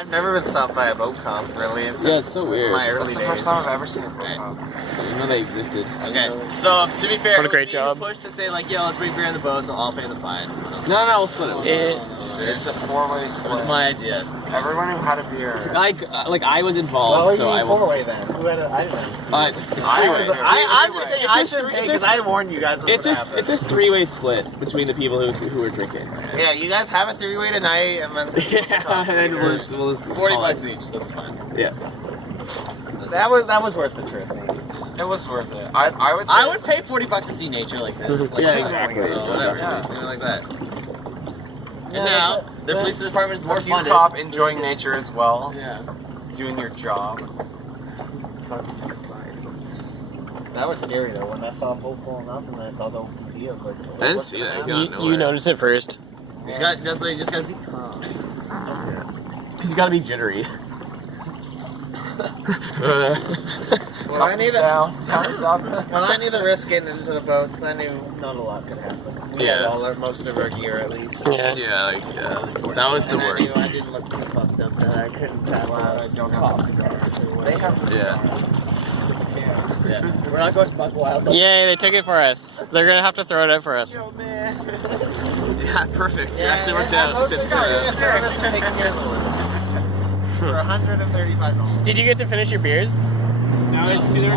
I've never been stopped by a boat cop, really. Since Yeah, it's so weird. my early That's the days. first time I've ever seen a boat cop. I didn't know they existed. Okay, so to be fair, What a great it was me who job. pushed to say like, yo, let's bring beer in the boat, so I'll pay the fine. No, we'll split it. It's a four-way It split. was my idea. Everyone who had a beer. I was involved, so I will. four-way then? Who had I didn't. It's I three-way. was- I'm just saying I It's a should three- pay it's a- because I warned you guys. It's a three-way split between the people who were drinking. Yeah, you guys have a three-way tonight, and then Yeah, and then we'll just 40 call it. bucks each, that's fine. Yeah. that was worth the trip. It was worth it. I would say. I would pay 40 bucks to see nature like this. Like, Yeah, exactly. So whatever, Yeah. do it like that. And now, the police department is more If you funded. cop enjoying nature as well, Yeah. doing your job. That was scary though when I saw a boat pulling up and then I saw the OPD. I was like, I didn't see that. You noticed it first. That's why you just gotta be calm. Because you gotta be jittery. Well, I knew that. down. Time's up. Well, I knew the risk getting into the boats. I knew not a lot could happen. We had most of our gear at least. Yeah. That was the And worst. I knew I didn't look too fucked up that I couldn't pass out. I don't have a They have a Yeah. Yeah. We're not going to Buck Wild. Yay, they took it for us. They're gonna have to throw it out for us. Yeah, perfect. It actually worked out. Most Since of the service will take care of the one. For $135. Did you get to finish your beers? No, there's two.